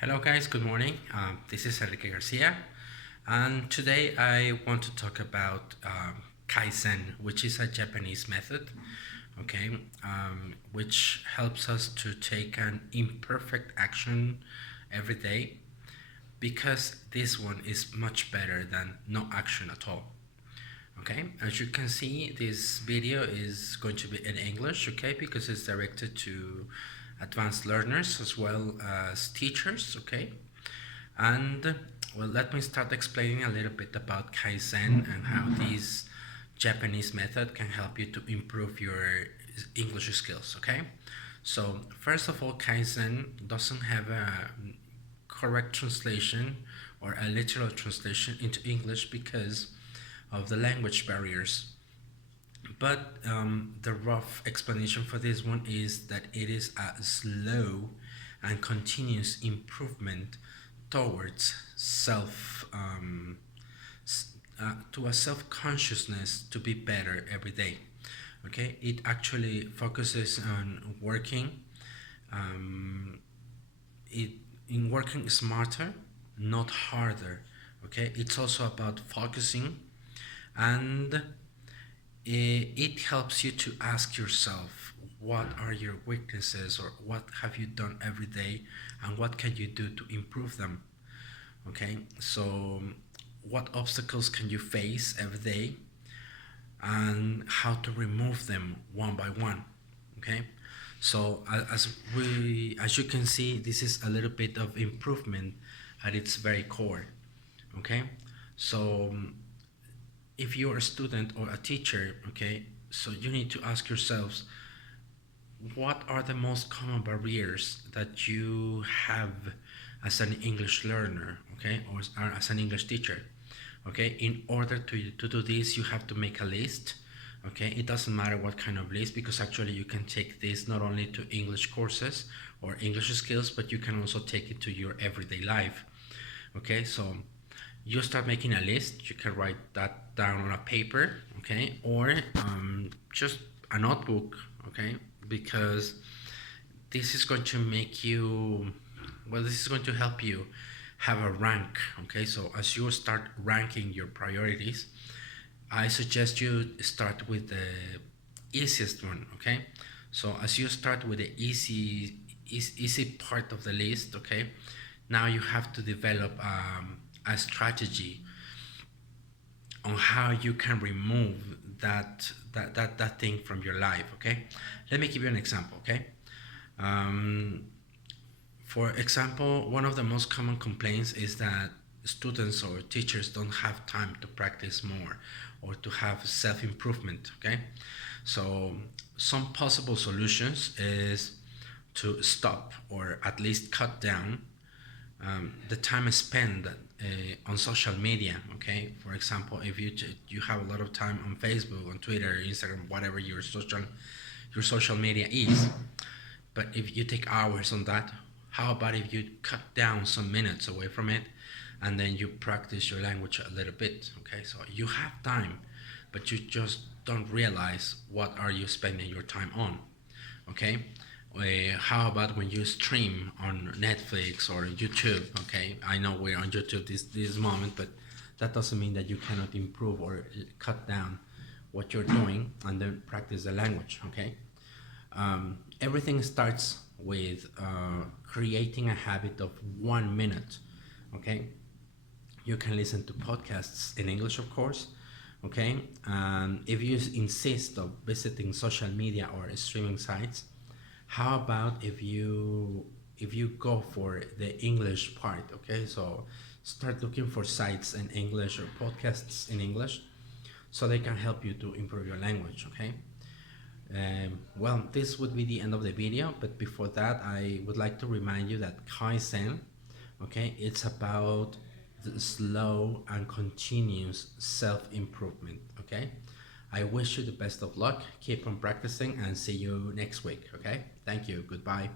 Hello guys, good morning. This is Enrique García, and today I want to talk about Kai-Zen, which is a Japanese method, okay, which helps us to take an imperfect action every day, because this one is much better than no action at all. Okay, as you can see, this video is going to be in English, okay, because it's directed to advanced learners as well as teachers, okay. And well, let me start explaining a little bit about Kaizen and how this Japanese method can help you to improve your English skills, okay. So first of all, Kaizen doesn't have a correct translation or a literal translation into English because of the language barriers. But the rough explanation for this one is that it is a slow and continuous improvement towards to a self-consciousness to be better every day. Okay, it actually focuses on working smarter, not harder. Okay, it's also about focusing, and it helps you to ask yourself what are your weaknesses, or what have you done every day, and what can you do to improve them. Okay, so what obstacles can you face every day, and how to remove them one by one. Okay, so as you can see, this is a little bit of improvement at its very core. Okay, so if you're a student or a teacher, okay, so you need to ask yourselves, what are the most common barriers that you have as an English learner, okay, or as an English teacher. Okay, in order to do this, you have to make a list. Okay, it doesn't matter what kind of list, because actually you can take this not only to English courses or English skills, but you can also take it to your everyday life. Okay, so you start making a list. You can write that down on a paper, okay, or just a notebook, okay, because this is going to make you, well, this is going to help you have a rank. Okay, so as you start ranking your priorities, I suggest you start with the easiest one. Okay, so as you start with the easy part of the list, okay, now you have to develop a strategy on how you can remove that thing from your life. Okay, let me give you an example. Okay, for example, one of the most common complaints is that students or teachers don't have time to practice more or to have self-improvement. Okay, so some possible solutions is to stop, or at least cut down the time spent on social media. Okay, for example, if you have a lot of time on Facebook, on Twitter, Instagram, whatever your social media is, but if you take hours on that, how about if you cut down some minutes away from it, and then you practice your language a little bit. Okay, so you have time, but you just don't realize what are you spending your time on. Okay, how about when you stream on Netflix or YouTube? Okay, I know we're on YouTube this moment, but that doesn't mean that you cannot improve or cut down what you're doing and then practice the language. Okay, everything starts with creating a habit of 1 minute. Okay, you can listen to podcasts in English, of course. Okay, and if you insist of visiting social media or streaming sites, how about if you go for the English part. Okay, so start looking for sites in English or podcasts in English, so they can help you to improve your language. Okay, well, this would be the end of the video, but before that, I would like to remind you that Kaizen, okay, it's about the slow and continuous self-improvement. Okay, I wish you the best of luck, keep on practicing, and see you next week. Okay, thank you, goodbye.